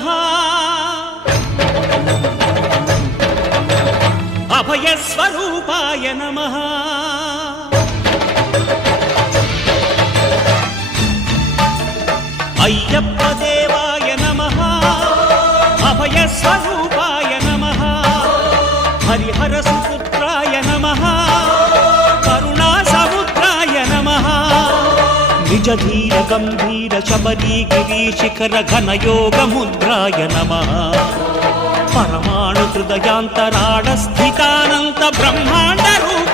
నమః అభయస్వరూపాయ నమః అయ్యప్ప దేవాయ నమః అభయస్వరూపాయ నమః హరిహర సుపుత్రాయ నమః కరుణా సముద్రాయ నమః నిజ ధీర గంభీర శబరీ గిరీశిఖర ఘనయోగ ముద్రాయ నమః పరమాణు హృదయాంతరాళ స్థితానంత బ్రహ్మాండ రూపాయ